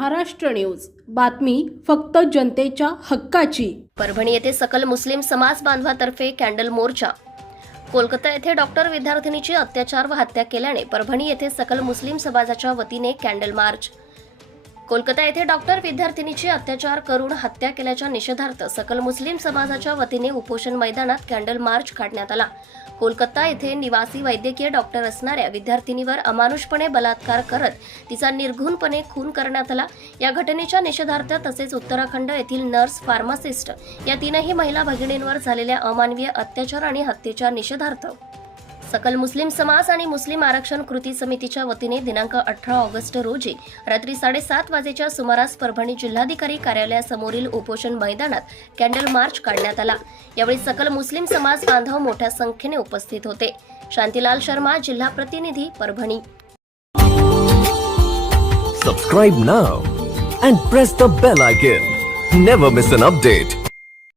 Maharashtra news. बातमी फक्त जनतेच्या हक्काची. परभणी येथे सकल मुस्लिम समाज बांधवातर्फे कॅन्डल मोर्चा. कोलकाता येथे डॉक्टर विद्यार्थिनीची अत्याचार व हत्या केल्याने परभणी येथे सकल मुस्लिम समाजाच्या वतीने कॅन्डल मार्च. कोलकाता येथे डॉक्टर विद्यार्थिनीची अत्याचार करून हत्या केल्याच्या निषेधार्थ सकल मुस्लिम समाजाच्या वतीने उपोषण मैदानात कॅन्डल मार्च काढण्यात आला. कोलकाता येथे निवासी वैद्यकीय डॉक्टर असणाऱ्या विद्यार्थिनीवर अमानुषपणे बलात्कार करत तिचा निर्घुणपणे खून करण्यात आला. या घटनेच्या निषेधार्थ तसेच उत्तराखंड येथील नर्स फार्मासिस्ट या तीनही महिला भगिनींवर झालेल्या अमानवीय अत्याचार आणि हत्येच्या निषेधार्थ सकल मुस्लिम समाज आणि मुस्लिम आरक्षण कृती समितीच्या वतीने दिनांक अठरा ऑगस्ट रोजी रात्री साडेसात वाजेच्या सुमारास परभणी जिल्हाधिकारी कार्यालयासमोरील उपोषण मैदानात कॅन्डल मार्च काढण्यात आला. यावेळी सकल मुस्लिम समाज बांधव मोठ्या संख्येने उपस्थित होते. शांतीलाल शर्मा जिल्हा प्रतिनिधी Parbhani. Subscribe now and press the bell icon never miss an update